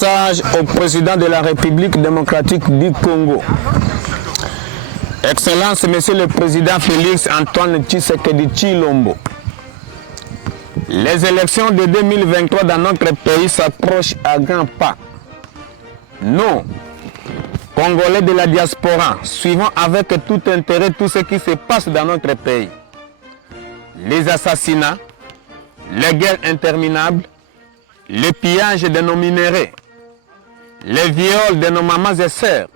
Message au président de la République démocratique du Congo. Excellence, Monsieur le Président Félix Antoine Tshisekedi Tshilombo. Les élections de 2023 dans notre pays s'approchent à grands pas. Nous, Congolais de la diaspora, suivons avec tout intérêt tout ce qui se passe dans notre pays. Les assassinats, les guerres interminables, le pillage de nos minéraux, les viols de nos mamans et sœurs,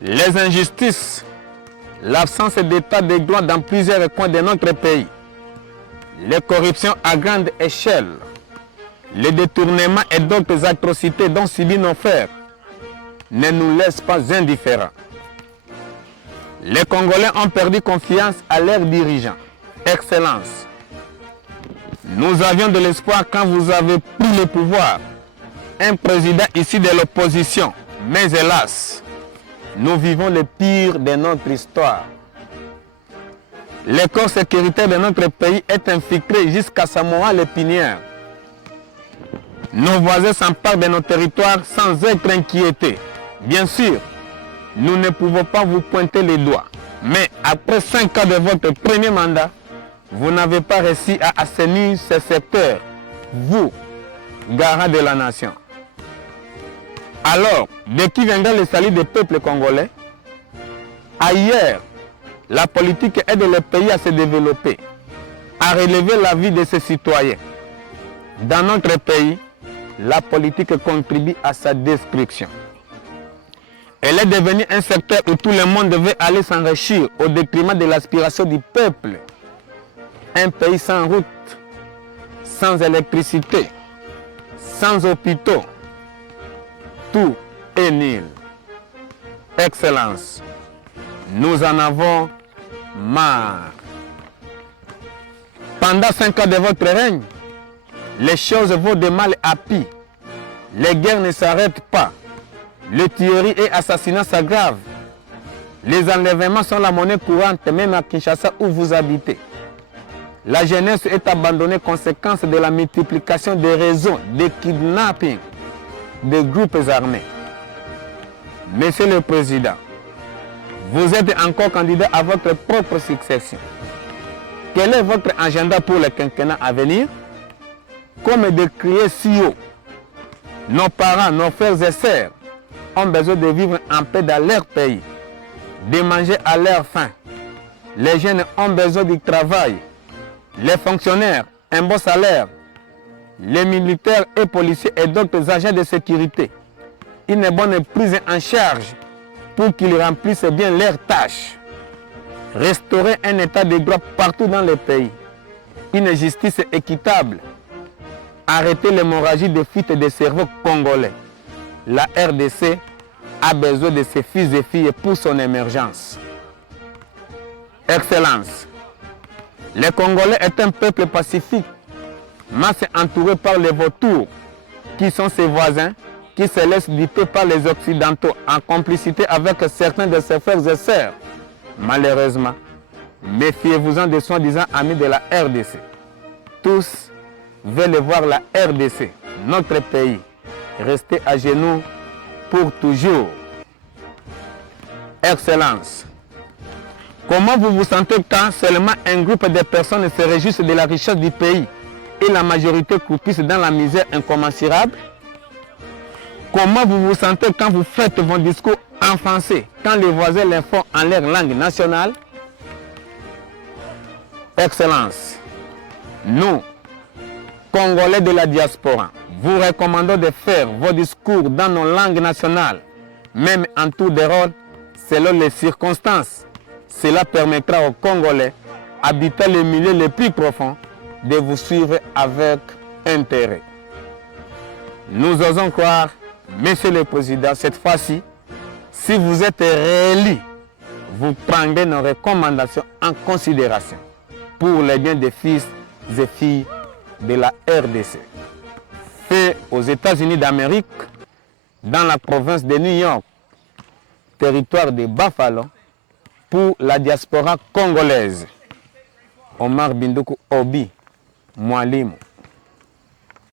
les injustices, l'absence d'état de droit dans plusieurs coins de notre pays, les corruptions à grande échelle, les détournements et d'autres atrocités dont subissent nos frères ne nous laissent pas indifférents. Les Congolais ont perdu confiance à leurs dirigeants. Excellence, nous avions de l'espoir quand vous avez pris le pouvoir. Un président ici de l'opposition, mais hélas, nous vivons le pire de notre histoire. Le corps sécuritaire de notre pays est infiltré jusqu'à Samoa-le-Pinière. Nos voisins s'emparent de nos territoires sans être inquiétés. Bien sûr, nous ne pouvons pas vous pointer les doigts, mais après 5 ans de votre premier mandat, vous n'avez pas réussi à assainir ce secteur, vous, garant de la nation. Alors, de qui viendra le salut des peuples congolais? Ailleurs, la politique aide le pays à se développer, à relever la vie de ses citoyens. Dans notre pays, la politique contribue à sa destruction. Elle est devenue un secteur où tout le monde devait aller s'enrichir au détriment de l'aspiration du peuple. Un pays sans route, sans électricité, sans hôpitaux, tout est nul. Excellence, nous en avons marre. Pendant 5 ans de votre règne, les choses vont de mal à pis. Les guerres ne s'arrêtent pas. Les tueries et assassinats s'aggravent. Les enlèvements sont la monnaie courante, même à Kinshasa où vous habitez. La jeunesse est abandonnée conséquence de la multiplication des réseaux de kidnapping des groupes armés. Monsieur le Président, vous êtes encore candidat à votre propre succession. Quel est votre agenda pour le quinquennat à venir? Comme de crier si haut, nos parents, nos frères et sœurs ont besoin de vivre en paix dans leur pays, de manger à leur faim. Les jeunes ont besoin du travail. Les fonctionnaires, un bon salaire. Les militaires et policiers et d'autres agents de sécurité, une bonne prise en charge pour qu'ils remplissent bien leurs tâches. Restaurer un état de droit partout dans le pays. Une justice équitable. Arrêter l'hémorragie de fuite des cerveaux congolais. La RDC a besoin de ses fils et filles pour son émergence. Excellence, le Congolais est un peuple pacifique, masse entouré par les vautours, qui sont ses voisins, qui se laissent duper par les Occidentaux en complicité avec certains de ses frères et sœurs. Malheureusement, méfiez-vous-en des soi-disant amis de la RDC. Tous veulent voir la RDC, notre pays, rester à genoux pour toujours. Excellence, comment vous vous sentez quand seulement un groupe de personnes se réjouissent de la richesse du pays et la majorité croupissent dans la misère incommensurable? Comment vous vous sentez quand vous faites vos discours en français, quand les voisins les font en leur langue nationale? Excellence, nous, Congolais de la diaspora, vous recommandons de faire vos discours dans nos langues nationales, même en tour de rôle, selon les circonstances. Cela permettra aux Congolais, habitant les milieux les plus profonds, de vous suivre avec intérêt. Nous osons croire, Monsieur le Président, cette fois-ci, si vous êtes réélu, vous prendrez nos recommandations en considération pour le bien des fils et filles de la RDC. Fait aux États-Unis d'Amérique, dans la province de New York, territoire de Buffalo, pour la diaspora congolaise. Omar Binduku Obi, Mwalimu.